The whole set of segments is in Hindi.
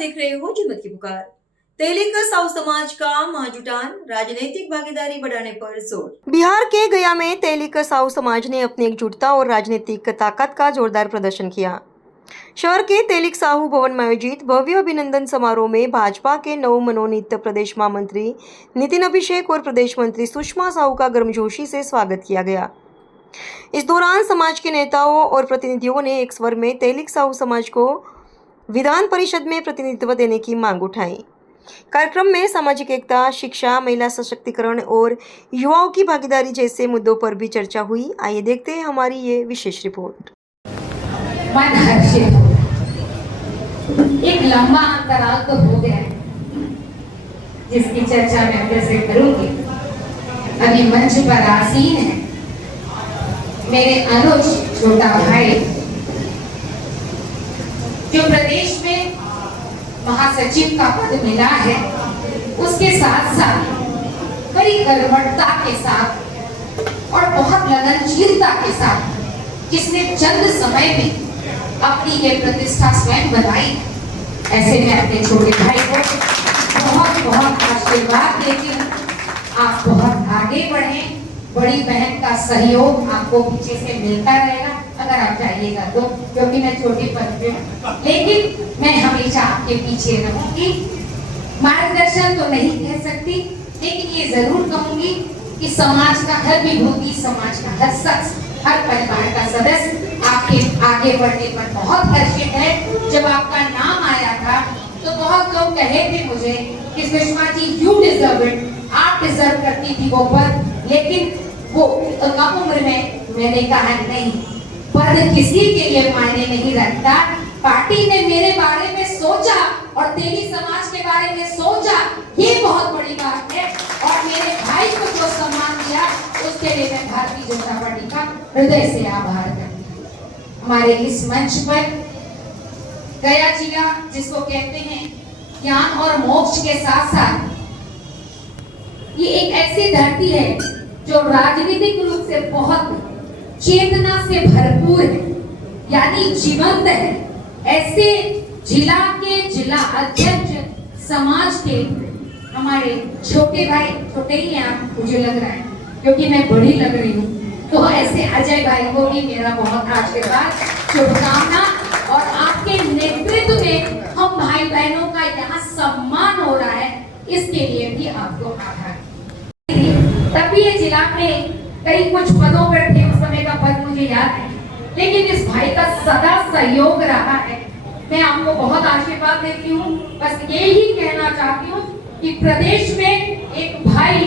देख रहे हो जनमत की पुकार। तेलिक साहू समाज का महाजुटान, राजनीतिक भागीदारी बढ़ाने पर जोर। बिहार के गया में तेलिक साहू समाज ने अपनी एकजुटता और राजनीतिक ताकत का जोरदार प्रदर्शन किया। शहर के तेलिक साहू भवन में आयोजित भव्य अभिनंदन समारोह में भाजपा के नव मनोनीत प्रदेश महामंत्री नितिन अभिषेक और प्रदेश मंत्री सुषमा साहू का गर्मजोशी से स्वागत किया गया। इस दौरान समाज के नेताओं और प्रतिनिधियों ने एक स्वर में तेलिक साहू समाज को विधान परिषद में प्रतिनिधित्व देने की मांग उठाई। कार्यक्रम में सामाजिक एकता, शिक्षा, महिला सशक्तिकरण और युवाओं की भागीदारी जैसे मुद्दों पर भी चर्चा हुई। आइए देखते हैं हमारी ये विशेष रिपोर्ट। मन हर्षित हो, एक लंबा अंतराल तो हो गया जिसकी चर्चा मैं फिर से करूंगी। अभी मंच पर आसीन है मेरे अनुज छोटा भाई, जो प्रदेश में महासचिव का पद मिला है, उसके साथ साथ बड़ी कर्मठता के साथ और बहुत लगनशीलता के साथ जिसने चंद समय में अपनी ये प्रतिष्ठा स्वयं बनाई, ऐसे मैं अपने छोटे भाई को बहुत बहुत आशीर्वाद देती हूँ। आप बहुत आगे बढ़े, बड़ी बहन का सहयोग आपको पीछे से मिलता रहेगा अगर आप चाहिएगा तो, क्योंकि मैं छोटी पद पे हूँ, लेकिन मैं हमेशा आपके पीछे रहूंगी। मार्गदर्शन तो नहीं कह सकती, लेकिन ये जरूर कहूंगी कि समाज का हर विभूति, समाज का हर शख्स, हर परिवार का सदस्य आपके आगे बढ़ने पर बहुत हर्षित है। जब आपका नाम आया था तो बहुत लोग कहे थे मुझे कि Sushma ji you deserve it, आप डिजर्व करती थी वो पद, लेकिन वो कम उम्र में मैंने कहा नहीं, पद किसी के लिए मायने नहीं रखता। पार्टी ने मेरे बारे में सोचा और तेली समाज के बारे में सोचा, ये बहुत बड़ी बात है। और मेरे भाई को जो सम्मान दिया उसके लिए मैं भारतीय जनता पार्टी का हृदय से आभार करती हूँ। हमारे इस मंच पर गया जिला, जिसको कहते हैं ज्ञान और मोक्ष के साथ साथ, ये एक ऐसी धरती है जो राजनीतिक रूप से बहुत चेतना से भरपूर है, यानी जीवंत है। ऐसे जिला के जिला अध्यक्ष समाज के हमारे छोटे भाई, छोटे ही हैं आप, मुझे लग रहा है क्योंकि मैं बड़ी लग रही हूँ, तो ऐसे अजय भाई को भी मेरा बहुत आशीर्वाद, शुभकामना। और आपके नेतृत्व में हम भाई बहनों का यहाँ सम्मान हो रहा है, इसके लिए भी आपको आभार। तभी ये जिला में कई कुछ पदों पर थे, उस समय का पद मुझे याद है, लेकिन इस भाई का सदा सहयोग रहा है। मैं आपको बहुत आशीर्वाद देती हूँ। बस यही कहना चाहती हूँ कि प्रदेश में एक भाई,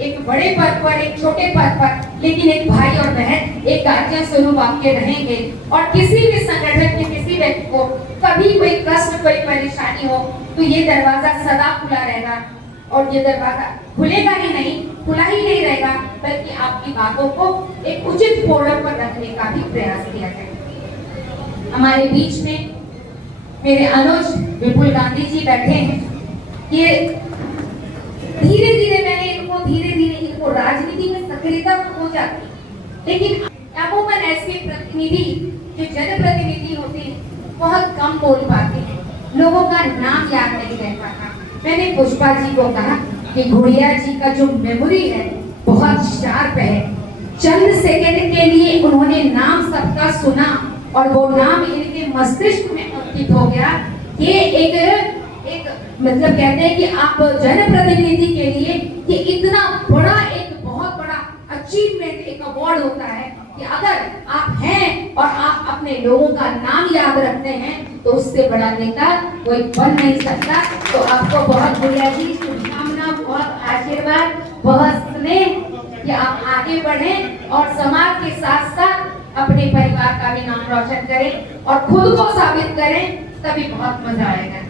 एक बड़े पद पर, एक छोटे पद पर, लेकिन एक भाई और बहन एक गार्जियन स्वरूप आपके रहेंगे। और किसी भी संगठन के किसी व्यक्ति को कभी कोई कष्ट, कोई परेशानी हो तो ये दरवाजा सदा खुला रहेगा, और ये दरवाजा खुलेगा ही नहीं, खुला ही नहीं रहेगा, बल्कि आपकी बातों को एक उचित फोरम पर रखने का भी प्रयास किया जाए। हमारे बीच में मेरे अनुज विपुल गांधी जी बैठे हैं। ये धीरे धीरे इनको राजनीति में सक्रियता हो जाती, लेकिन अमूमन ऐसे प्रतिनिधि जो जनप्रतिनिधि होते हैं बहुत कम बोल पाते हैं, लोगों का नाम याद नहीं रहता था। मैंने पुष्पा जी को कहा कि गुड़िया जी का जो मेमोरी है बहुत शार्प है, चंद सेकंड के लिए उन्होंने नाम सबका सुना और वो नाम इनके मस्तिष्क में अंकित हो गया। ये एक मतलब कहते हैं कि आप जनप्रतिनिधि के लिए ये इतना बड़ा, एक बहुत बड़ा अचीवमेंट, एक अवार्ड होता है कि अगर आप हैं और आप अपने लोगों का नाम याद रखते हैं तो उससे बड़ा नेता कोई बन नहीं सकता। तो आपको बहुत गुड़िया जी शुभकामना, बहुत आशीर्वाद, बहुत स्नेह कि आप आगे बढ़ें और समाज के साथ साथ अपने परिवार का भी नाम रोशन करें और खुद को साबित करें, तभी बहुत मजा आएगा।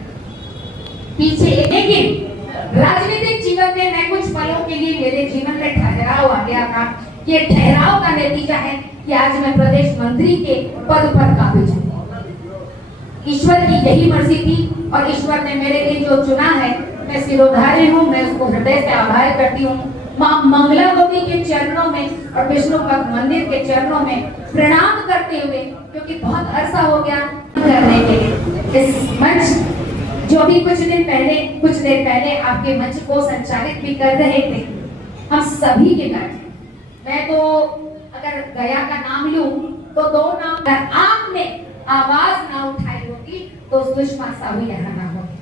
पीछे लेकिन राजनीतिक जीवन में मैं कुछ पलों के लिए मेरे जीवन में ठहराव आ गया था। ये ठहराव का नतीजा है कि आज मैं प्रदेश मंत्री के पद पर काबिज हूँ। ईश्वर की यही मर्जी थी और ईश्वर ने मेरे लिए जो चुना है, मैं सिरोधार्य हूँ, मैं उसको हृदय से आभार करती हूँ। माँ मंगला देवी के चरणों में और विष्णु पद मंदिर के चरणों में प्रणाम करते हुए, क्योंकि बहुत अरसा हो गया करने के लिए इस मंच जो भी कुछ देर पहले आपके मंच को संचालित भी कर रहे थे, हम सभी के गार्जियन, मैं तो अगर गया का नाम लूं तो 2 नाम, अगर आपने आवाज ना उठाई होगी तो सुषमा साहू यहाँ ना होगी।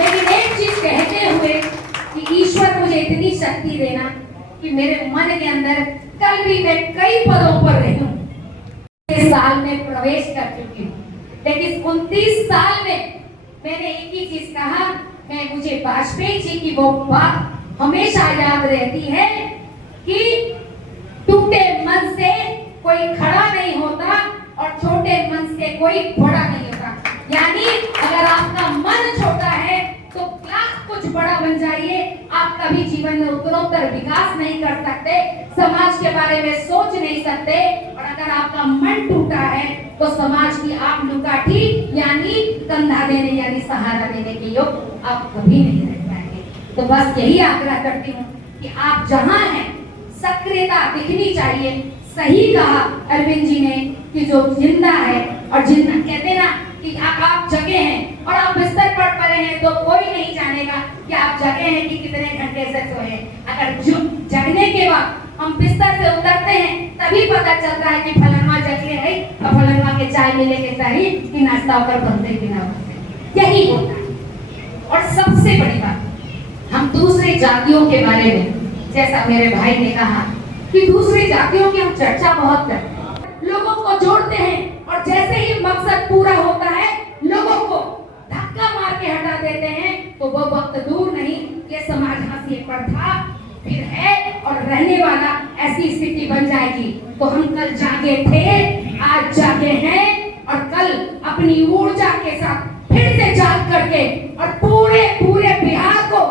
लेकिन एक चीज कहते हुए कि ईश्वर मुझे इतनी शक्ति देना कि मेरे मन के अंदर कल भी मैं कई पदों पर रही हूँ, इस साल में प्रवेश कर चुकी हूँ, लेकिन 29 साल में मैंने एक ही चीज कहा, मुझे वाजपेयी जी की वो बात हमेशा याद रहती है कि टूटे मन से कोई खड़ा नहीं होता और छोटे मन से कोई बड़ा नहीं होता। यानी अगर आपका मन छोटा है तो लाख कुछ बड़ा बन जाइए, आप कभी जीवन में उत्तरोत्तर विकास नहीं कर सकते, समाज के बारे में सोच नहीं सकते, और अगर आपका मन टूटा है तो समाज की आप लुकाठी यानी कंधा देने यानी सहारा देने के योग आप कभी नहीं रह पाएंगे। तो बस यही आग्रह करती हूँ कि आप जहाँ हैं सक्रियता दिखनी चाहिए। सही कहा अरविंद जी ने कि जो जिंदा है और जिंदा कहते ना कि आप जगे हैं और आप बिस्तर पर पड़े हैं तो कोई नहीं जानेगा कि आप जगे हैं कि कितने घंटे से सोए हैं। अगर जगने के बाद हम बिस्तर से उतरते हैं तभी पता चलता है कि फलनवा जगले है और फलनवा के चाय मिले के चाहिए कि नाश्ता होकर बनते कि ना बनते, यही होता है। और सबसे बड़ी बात, हम दूसरी जातियों के बारे में, जैसा मेरे भाई ने कहा कि दूसरी जातियों की हम चर्चा बहुत करते हैं, लोगों को जोड़ते हैं, और जैसे ही मकसद पूरा होता है लोगों को धक्का मार के हटा देते हैं, तो वो वक्त दूर नहीं, ये समाज हंसी पर था, फिर है और रहने वाला, ऐसी स्थिति बन जाएगी। तो हम कल जागे थे, आज जागे हैं, और कल अपनी ऊर्जा के साथ फिर से जाग करके और पूरे बिहार को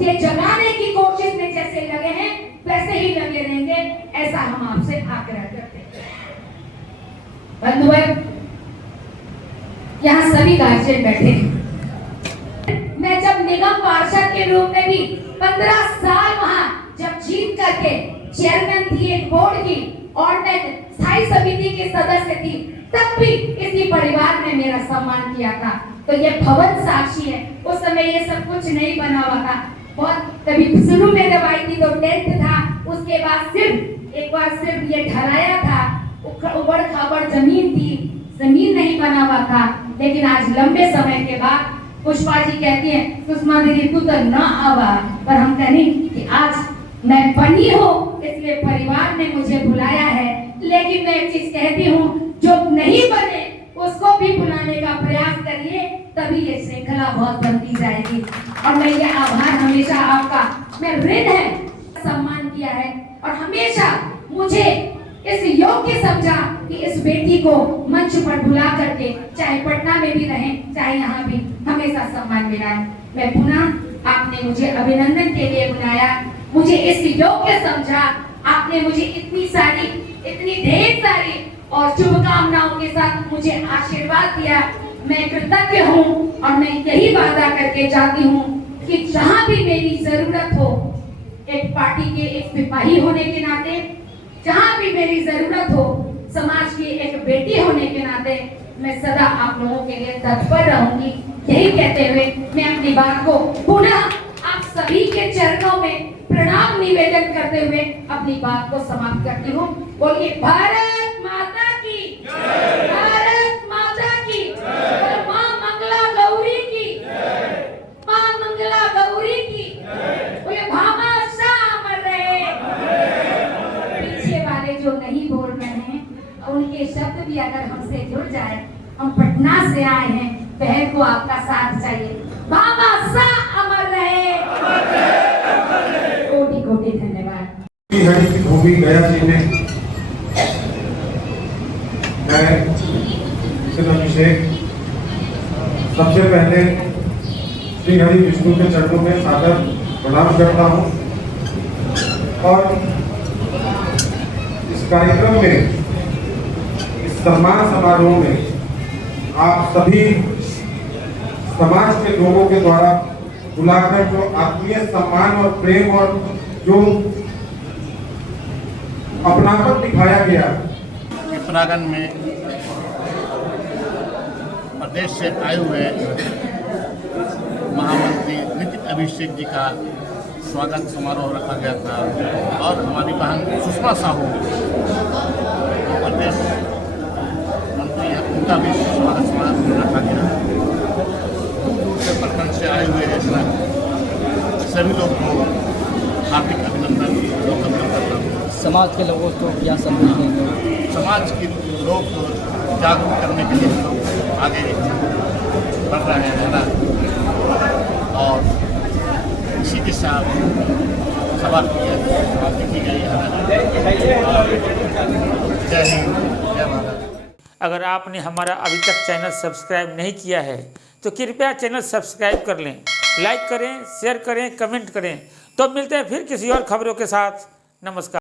ये जगाने की कोशिश में जैसे लगे हैं वैसे ही लगे रहेंगे, ऐसा हम आपसे आग्रह करते हैं। बंधुओं, यहाँ सभी गार्जियन बैठे हैं। मैं जब निगम पार्षद के रूप में भी 15 साल वहाँ जब जीत करके चेयरमैन थी एक बोर्ड की और मैं स्थायी समिति की सदस्य थी, तब भी इसी परिवार ने मेरा सम्मान किया था। तो ये भवन साक्षी है, उस समय ये सब कुछ नहीं बना हुआ था। बहुत कभी शुरू में जब आई थी तो टेंट था, उसके बाद एक बार सिर्फ ये ढलाया था, उबड़ खाबड़ जमीन थी, जमीन नहीं बना हुआ था। लेकिन आज लंबे समय के बाद पुष्पा जी कहती है सुषमा दीदी तू तो ना आवा, पर हम कहनी कि आज मैं बनी हूँ इसलिए परिवार ने मुझे बुलाया है। लेकिन मैं एक चीज कहती हूँ, जो नहीं बने उसको भी बुलाने का प्रयास करिए, तभी ये श्रृंखला बहुत बनती जाएगी। और मैं ये आभार हमेशा आपका, मैं ऋण है, सम्मान किया है और हमेशा मुझे इस योग्य समझा कि इस बेटी को मंच पर बुला करके, चाहे पटना में भी रहें चाहे यहाँ भी, हमेशा सम्मान मिला है। मैं पुनः, आपने मुझे अभिनंदन के लिए बुलाया, मुझे इस योग्य समझा, आपने मुझे इतनी ढेर सारी और शुभकामनाओं के साथ मुझे आशीर्वाद दिया। मैं कृतज्ञ हूँ और मैं यही वादा करके जाती हूँ कि जहाँ भी मेरी जरूरत हो, एक पार्टी के एक सिपाही होने के नाते, जहाँ भी मेरी जरूरत हो, समाज की एक बेटी होने के नाते, मैं सदा आप लोगों के लिए तत्पर रहूंगी। यही कहते हुए मैं अपनी बात को पुनः आप सभी के चरणों में प्रणाम निवेदन करते हुए अपनी बात को समाप्त करती हूँ। बोलिए भारत माता की जय, भारत माता की जय, मां मंगला गौरी की जय, मां मंगला गौरी की जय। बोले भामा शाह अमर रहे। पीछे वाले जो नहीं बोल रहे हैं उनके शब्द भी अगर हमसे जुड़ जाए, हम पटना से आए हैं, बहन को आपका साथ चाहिए। भामा शाह अमर रहे। कोटि धन्यवाद। हरि की भूमि गया जी में मैं अभिषेक सबसे पहले श्री हरि विष्णु के चरणों में सादर प्रणाम करता हूँ और इस कार्यक्रम में, इस सम्मान समारोह में आप सभी समाज के लोगों के द्वारा बुलाकर जो आत्मीय सम्मान और प्रेम और जो अपनापन दिखाया गया। पिपरागंज में प्रदेश से आए हुए अभिषेक जी का स्वागत समारोह रखा गया था और हमारी बहन सुषमा साहू प्रदेश मंत्री हैं, उनका भी स्वागत समारोह रखा गया। दूर दूर से प्रखंड से आए हुए हैं सभी लोग को हार्दिक अभिनंदन करता हूँ। समाज के लोगों को क्या संदेश देंगे? समाज के लोग को जागरूक करने के लिए हम लोग आगे बढ़ रहे हैं ना, और इसी के साथ सवाल की गई है। जय हिंद, जय भारत। अगर आपने हमारा अभी तक चैनल सब्सक्राइब नहीं किया है तो कृपया चैनल सब्सक्राइब कर लें, लाइक करें, शेयर करें, कमेंट करें। तो मिलते हैं फिर किसी और खबरों के साथ। नमस्कार।